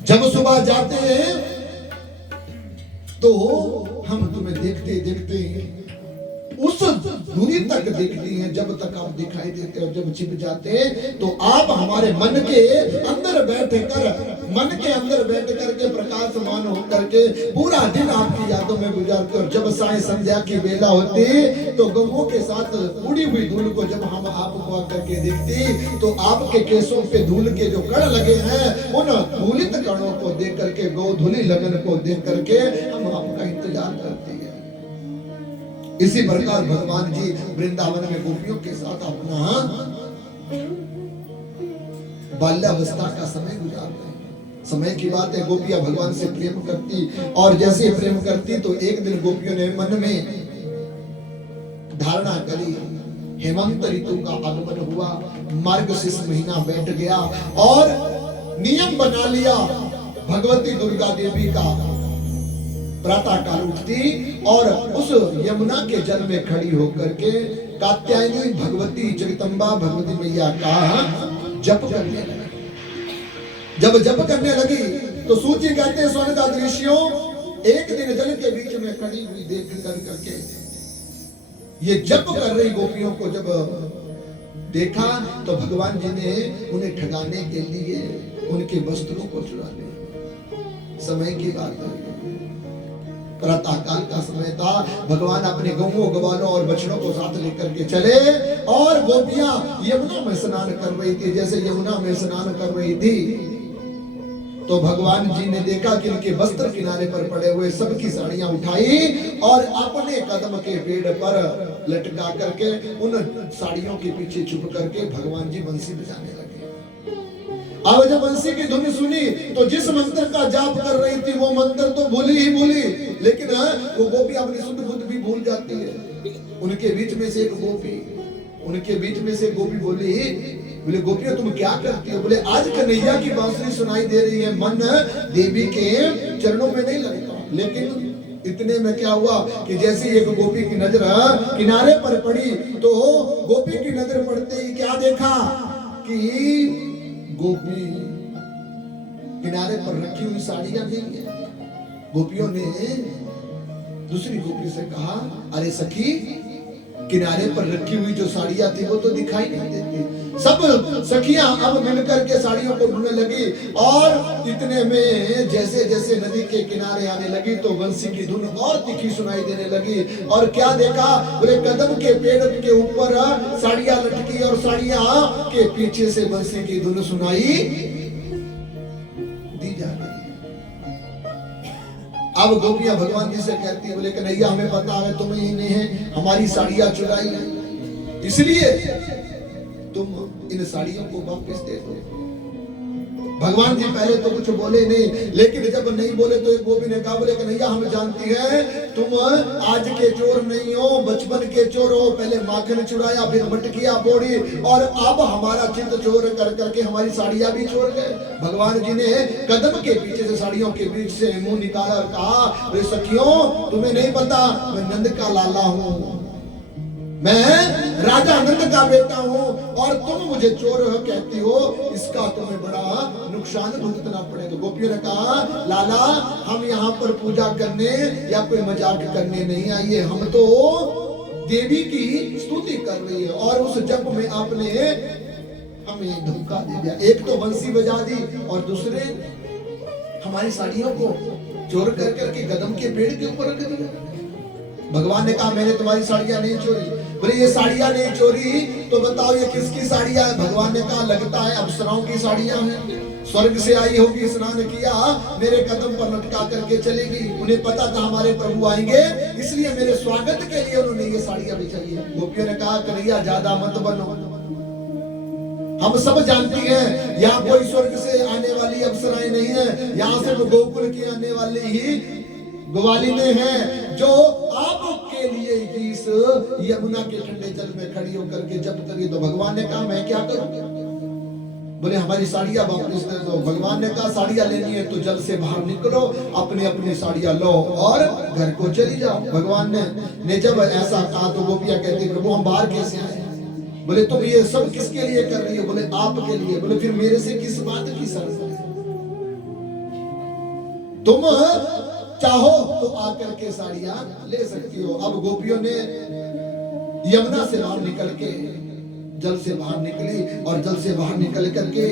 जब सुबह जाते हैं तो हम तुम्हें देखते देखते उस दूरी तक देखती हैं जब तक आप दिखाई देते हो। जब छिप जाते हैं तो आप हमारे मन के अंदर बैठ करके प्रकाशमान होकर के पूरा दिन आपकी यादों में गुजारते। और जब साय संध्या की बेला होती तो गौओं के साथ उड़ी हुई धूल को जब हम आपको आकर के देखती तो आपके केसों पे धूल के जो कण लगे हैं उन धूलित कणों को देख करके, गोधूली लगन को देख करके हम आपका इंतजार करते हैं। इसी प्रकार भगवान जी वृंदावन में गोपियों के साथ अपना बाल्यावस्था का समय गुजार रहे हैं। समय की बात है, गोपियां भगवान से प्रेम करती और जैसे प्रेम करती तो एक दिन गोपियों ने मन में धारणा करी, हेमंत ऋतु का आगमन हुआ, मार्गशीर्ष महीना बैठ गया और नियम बना लिया भगवती दुर्गा देवी का प्रातः काल उठती और उस यमुना के जल में खड़ी होकर के कात्यायनी भगवती जगदम्बा भगवती मैया का जप करने लगी। जब जप करने लगी तो सूची कहते हैं स्वर्ग का दृश्यों, एक दिन जल के बीच में खड़ी हुई देख करके ये जप कर रही गोपियों को जब देखा तो भगवान जी ने उन्हें ठगाने के लिए उनके वस्त्रों को चुरा लिया। समय की बात है, प्रातः काल का समय था। भगवान अपने गौओं ग्वालों और बछड़ों को साथ लेकर के चले और गोपियां यमुना में स्नान कर रही थी। जैसे यमुना में स्नान कर रही थी तो भगवान जी ने देखा कि उनके वस्त्र किनारे पर पड़े हुए सबकी साड़ियां उठाई और अपने कदम के पेड़ पर लटका करके उन साड़ियों के पीछे छुप करके भगवान जी बंसी बजाने लगे। अब जब बंसी की धुन सुनी तो जिस मंत्र का जाप कर रही थी वो मंत्र तो भूली ही भूली, लेकिन वो गोपी अपनी शुद्ध बुद्ध भी भूल जाती है। उनके बीच में से एक गोपी बोली, बोले गोपियों तुम क्या करती हो? बोले आज कन्हैया की बांसुरी सुनाई दे रही है, मन देवी के चरणों में नहीं लगता। लेकिन इतने में क्या हुआ कि जैसे एक गोपी की नजर किनारे पर पड़ी तो गोपी की नजर पड़ते ही क्या देखा कि गोपी किनारे पर रखी हुई साड़ियां नहीं है। गोपियों ने दूसरी गोपी से कहा, अरे सखी किनारे पर रखी हुई जो साड़ियां थी वो तो दिखाई नहीं देती। सब सखियां अब मिलकर के साड़ियों को ढूंढने लगी और इतने में जैसे जैसे नदी के किनारे आने लगी तो बंसी की धुन और तीखी सुनाई देने लगी। और क्या देखा, बोले कदम के पेड़ के ऊपर साड़ियां लटकी और साड़ियां के पीछे से बंसी की धुन सुनाई दी जा रही। अब गोपियां भगवान जी से कहती है, बोले कन्हैया हमें पता है तुम ही नहीं है, हमारी साड़ियां चुराई है, इसलिए तुम इन साड़ियों को वापस दे दो। भगवान जी पहले तो कुछ बोले नहीं, लेकिन जब नहीं बोले तो एक गोपी ने कहा, बोले कन्हैया हम जानती है तुम आज के चोर नहीं हो, बचपन के चोर हो। पहले माखन चुराया, फिर मटकिया बोड़ी और अब हमारा चित्त चोर कर करके हमारी साड़ियां भी चोर गए। भगवान जी ने कदम के पीछे से साड़ियों के बीच से मुंह निकाला और कहा, अरे सखियों तुम्हें नहीं पता मैं नंद का लाला हूँ, मैं राजा नंद का बेटा हूँ और तुम मुझे चोर कहती हो, इसका तुम्हें बड़ा नुकसान भुगतना पड़ेगा। गोपियों ने कहा, लाला हम यहाँ पर पूजा करने या कोई मजाक करने नहीं आई है, हम तो देवी की स्तुति कर रही है और उस जप में आपने हमें धोखा दे दिया। एक तो बंसी बजा दी और दूसरे हमारी साड़ियों को चोर कर करके कदम के पेड़ के ऊपर रख दिया। भगवान ने कहा मैंने तुम्हारी साड़ियां नहीं चोरी। बोले ये साड़ियां नहीं चोरी तो बताओ ये किसकी साड़ियां है? भगवान ने कहा लगता है अप्सराओं की साड़ियां हैं, स्वर्ग से आई होगी, स्नान किया, मेरे कदम पर लटका करके चलेगी। उन्हें पता था हमारे प्रभु आएंगे, इसलिए मेरे स्वागत के लिए उन्होंने ये साड़ियां बिछाई है। गोपियों ने कहा कन्हैया ज्यादा मत बनो, हम सब जानती हैं यहाँ कोई स्वर्ग से आने वाली अप्सराएं नहीं है, यहाँ सिर्फ गोकुल की आने वाली ही ग्वालिनें हैं जो आपके लिए इस यमुना के ठंडे जल में खड़ी होकर के जब करी। तो भगवान ने कहा मैं क्या करूं? बोले हमारी साड़ियां वापस दे दो। भगवान ने कहा साड़ियां लेनी है तो जल से बाहर निकलो, अपनी अपनी साड़ियां लो और घर को चली जाओ। भगवान ने जब ऐसा कहा तो गोपियां कहती प्रभु हम बाहर कैसे आए? बोले तुम ये सब किसके लिए कर रही हो? बोले आपके लिए। बोले फिर मेरे से किस बात की शर्त है? तुम चाहो तो आकर के साड़ियां ले सकती हो। अब गोपियों ने यमुना से बाहर निकल के जल से बाहर निकली और जल से बाहर निकल करके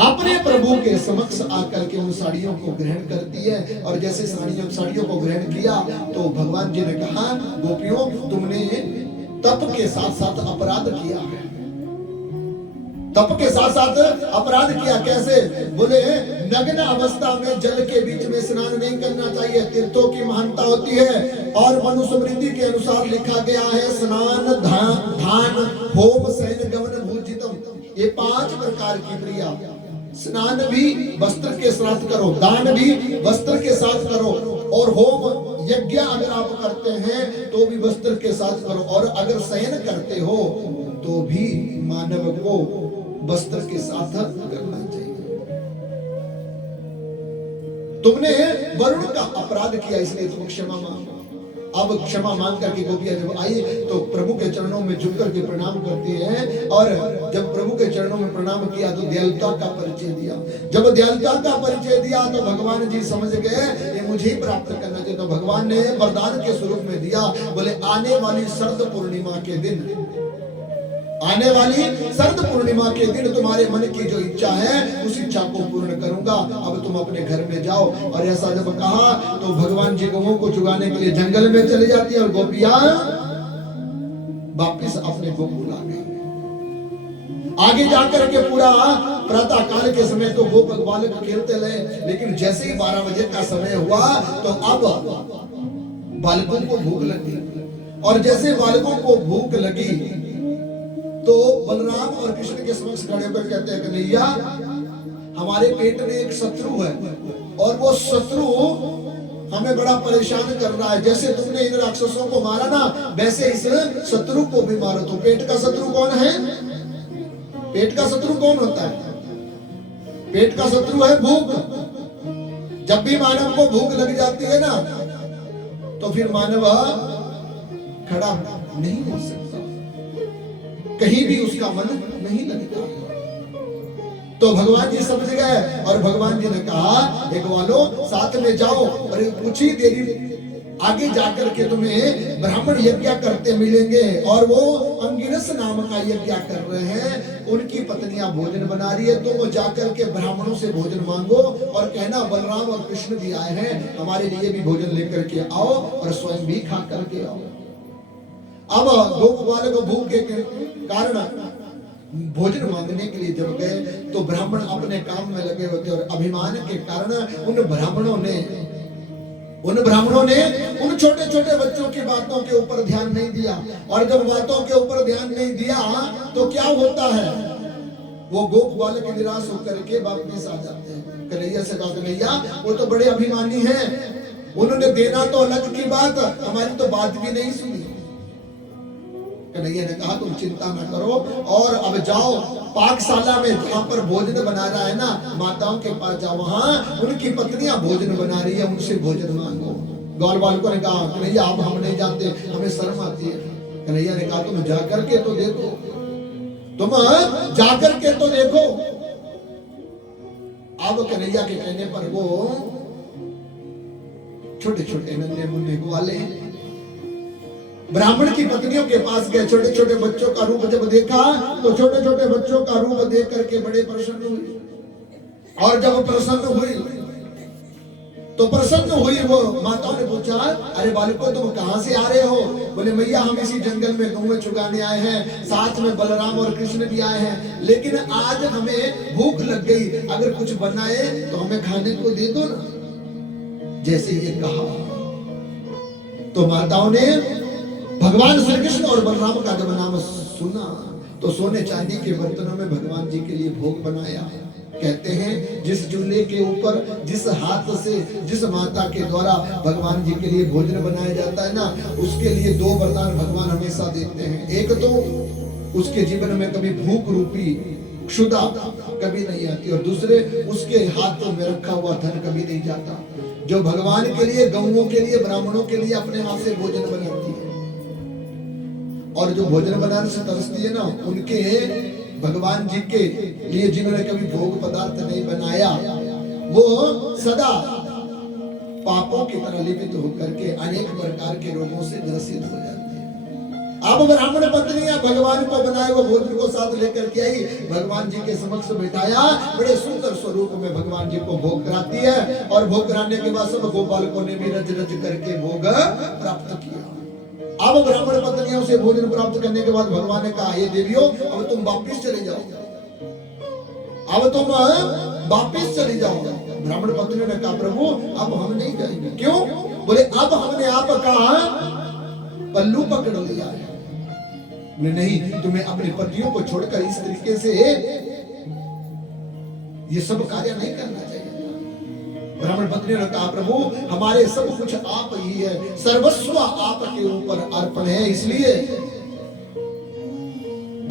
अपने प्रभु के समक्ष आकर के उन साड़ियों को ग्रहण करती है। और जैसे साड़ियों को ग्रहण किया तो भगवान जी ने कहा, गोपियों तुमने तप के साथ साथ अपराध किया है। तप के साथ साथ अपराध किया। कैसे? बोले नग्न अवस्था में जल के बीच में स्नान नहीं करना चाहिए। तीर्थों की महानता होती है और मनुस्मृति के अनुसार लिखा गया है, स्नान धान होम शयन गमन भूजितम, ये 5 प्रकार की क्रिया। स्नान भी वस्त्र के साथ करो, दान भी वस्त्र के साथ करो, और होम यज्ञ अगर आप करते हैं तो भी वस्त्र के साथ करो, और अगर शयन करते हो तो भी मानव को वस्त्र के साथ करना चाहिए। तुमने वरुण का अपराध किया, इसलिए तुम क्षमा मांगो। अब क्षमा मांग करके गोपियां जब आई तो प्रभु के चरणों में झुक करके प्रणाम करती हैं, और जब प्रभु के चरणों में प्रणाम किया तो दयालुता का परिचय दिया। जब दयालुता का परिचय दिया तो भगवान जी समझ गए ये मुझे ही प्राप्त करना चाहिए। तो भगवान ने वरदान के स्वरूप में दिया, बोले आने वाली शरद पूर्णिमा के दिन, आने वाली शरद पूर्णिमा के दिन तुम्हारे मन की जो इच्छा है उस इच्छा को पूर्ण करूंगा। अब तुम अपने घर में जाओ। और ऐसा जब कहा तो भगवान जी गौओं को चुगाने के लिए जंगल में चले जाती है और गोपियां वापिस अपने गोकुल आ गई। आगे जाकर के पूरा प्रातः काल के समय तो गोप बालक खेलते रहे, लेकिन जैसे ही 12 बजे का समय हुआ तो अब बालकों को भूख लगी। और जैसे बालकों को भूख लगी तो बलराम और कृष्ण के समक्ष खड़े होकर कहते हैं, कन्हैया हमारे पेट में एक शत्रु है और वो शत्रु हमें बड़ा परेशान कर रहा है। जैसे तुमने इन राक्षसों को मारा ना, वैसे इस शत्रु को भी मारो। तो पेट का शत्रु कौन है? पेट का शत्रु कौन होता है? पेट का शत्रु है भूख। जब भी मानव को भूख लग जाती है ना तो फिर मानव खड़ा नहीं हो सकता, कहीं भी उसका मन नहीं लगता। तो भगवान जी समझ गए और भगवान जी ने कहा, एक वालो साथ में जाओ और कुछ ही देरी आगे जाकर के तुम्हें ब्राह्मण यज्ञ करते मिलेंगे। और वो अंगिरस नाम का यज्ञ कर रहे हैं, उनकी पत्नियां भोजन बना रही है। तुम जाकर के ब्राह्मणों से भोजन मांगो और कहना बलराम और कृष्ण भी आए हैं, हमारे लिए भी भोजन लेकर के आओ और स्वयं भी खा करके आओ। अब गोप बालक भूख के कारण भोजन मांगने के लिए जब गए तो ब्राह्मण अपने काम में लगे होते और अभिमान के कारण उन ब्राह्मणों ने उन छोटे छोटे बच्चों की बातों के ऊपर ध्यान नहीं दिया। और जब बातों के ऊपर ध्यान नहीं दिया तो क्या होता है, वो गोप बालक निराश होकर के वापस आ जाते हैं। कन्हैया से कहा, कन्हैया वो तो बड़े अभिमानी हैं, उन्होंने देना तो अलग की बात, हमारी तो बात भी नहीं सुनी। कन्हैया ने कहा, तुम चिंता न करो और अब जाओ पाकशाला में जहां पर भोजन बना रहा है ना, माताओं के पास जाओ, वहां उनकी पत्नियां भोजन बना रही है, उनसे भोजन मांगो। ग्वाल बालकों ने कहा, कन्हैया अब हम नहीं जानते, हमें शर्म आती है। कन्हैया ने कहा, तुम जाकर के तो देखो, तुम जाकर के तो देखो। अब कन्हैया के कहने पर वो छोटे छोटे नन्हे मुन्ने ग्वाले ब्राह्मण की पत्नियों के पास गए। छोटे छोटे बच्चों का रूप जब देखा तो छोटे छोटे बच्चों का रूप देख करके बड़े प्रसन्न हुए। और जब प्रसन्न हुई वो माताओं ने पूछा, अरे बालकों तुम कहां से आ रहे हो? बोले मैया हम इसी जंगल में गौएं चुगाने आए हैं, साथ में बलराम और कृष्ण भी आए हैं, लेकिन आज हमें भूख लग गई, अगर कुछ बनाए तो हमें खाने को दे दो ना। जैसे ये कहा तो माताओं ने भगवान श्री कृष्ण और बलराम का जब नाम सुना तो सोने चांदी के बर्तनों में भगवान जी के लिए भोग बनाया। कहते हैं जिस चूल्हे के ऊपर जिस हाथ से जिस माता के द्वारा भगवान जी के लिए भोजन बनाया जाता है ना, उसके लिए 2 वरदान भगवान हमेशा देते हैं। एक तो उसके जीवन में कभी भूख रूपी क्षुधा कभी नहीं आती, और दूसरे उसके हाथ में रखा हुआ धन कभी नहीं जाता। जो भगवान के लिए, गौओं के लिए, ब्राह्मणों के लिए अपने हाथ से भोजन बनाती है और जो भोजन बनाने से तरसती है ना, उनके भगवान जी के लिए जिन्होंने कभी भोग पदार्थ नहीं बनाया, वो सदा पापों की तरह लिपित होकर के अनेक प्रकार के रोगों से ग्रसित हो जाती है। अब ब्राह्मण पत्नियां भगवान को बनाए हुए भोजन को साथ लेकर के आई, भगवान जी के समक्ष बिठाया, बड़े सुंदर स्वरूप में भगवान जी को भोग कराती है। और भोग कराने के बाद सब गोपालकों ने भी रज रज करके भोग प्राप्त किया। अब ब्राह्मण पत्नियों से भोजन प्राप्त करने के बाद भगवान ने कहा, हे देवियों, अब तुम वापिस चले जाओ, अब तुम वापिस चली जाओ। ब्राह्मण पत्नियों ने कहा, प्रभु अब हम नहीं जाएंगे। क्यों? बोले, अब हमने आपका पल्लू पकड़ लिया है। नहीं, तुम्हें अपने पतियों को छोड़कर इस तरीके से ये सब कार्य नहीं करना चाहिए। ब्राह्मण पत्नी ने कहा, प्रभु हमारे सब कुछ आप ही है, सर्वस्व आपके ऊपर अर्पण है, इसलिए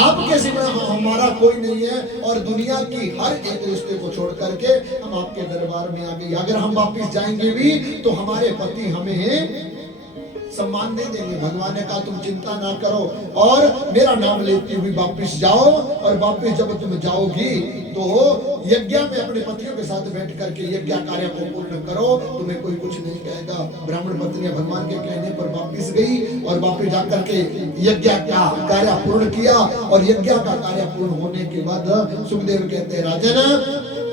आपके सिवा हमारा कोई नहीं है। और दुनिया की हर एक रिश्ते को छोड़ करके हम आपके दरबार में आ गए। अगर हम वापिस जाएंगे भी तो हमारे पति हमें सम्मान नहीं देंगे। भगवान ने कहा, तुम चिंता ना करो और मेरा नाम लेती हुई वापिस जाओ। और वापिस जब तुम जाओगी तो यज्ञ में अपने पतियों के साथ बैठ करके यज्ञ कार्य को पूर्ण करो, तुम्हें कोई कुछ नहीं कहेगा। ब्राह्मण पत्नियां भगवान के कहने पर वापिस गई और वापिस जाकर के यज्ञ का कार्य पूर्ण किया। और यज्ञ का कार्य पूर्ण होने के बाद सुखदेव कहते हैं, राजन,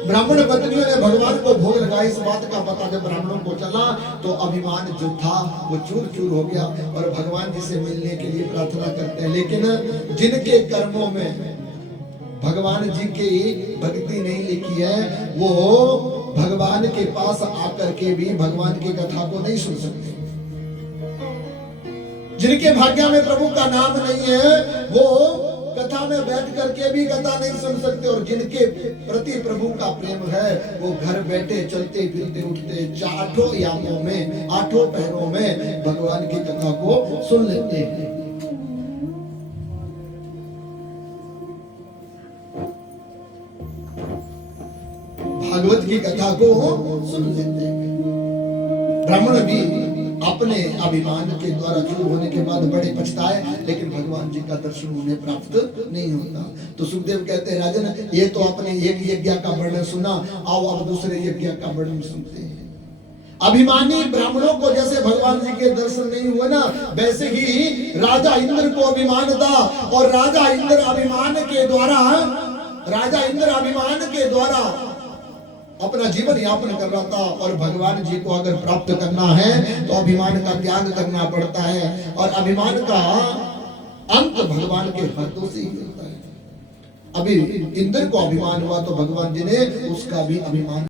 ब्राह्मण पत्नियों ने भगवान को भोग लगाया। इस बात का पता जब ब्राह्मणों को चला तो अभिमान जो था वो चूर चूर हो गया और भगवान जी से मिलने के लिए प्रार्थना करते हैं। लेकिन जिनके कर्मों में भगवान जी की भक्ति नहीं लिखी है, वो भगवान के पास आकर के भी भगवान की कथा को नहीं सुन सकते। जिनके भाग्य में प्रभु का नाम नहीं है, वो कथा में बैठ करके भी कथा नहीं सुन सकते। और जिनके प्रति प्रभु का प्रेम है, वो घर बैठे चलते फिरते उठते आठों यामों में, आठों पहरों में भगवान की कथा को सुन लेते हैं। भागवत की कथा को सुन लेते हैं। ब्राह्मण भी अपने अभिमान के द्वारा चूर होने के बाद बड़े पछताए, लेकिन भगवान जी का दर्शन उन्हें प्राप्त नहीं होता। तो सुखदेव कहते हैं, राजन, ये तो आपने एक यज्ञ का वर्णन सुना, आओ अब दूसरे यज्ञ का वर्णन सुनते हैं। अभिमानी ब्राह्मणों को जैसे भगवान जी के दर्शन नहीं हुए ना, वैसे ही राजा इंद्र को अभिमान था। और राजा इंद्र अभिमान के द्वारा अपना जीवन यापन कर रहा था। और भगवान जी को अगर प्राप्त करना है तो अभिमान का त्याग करना पड़ता है। और अभिमान का अंत भगवान के हाथों से ही होता है। अभी इंद्र को अभिमान हुआ तो भगवान जी ने उसका भी अभिमान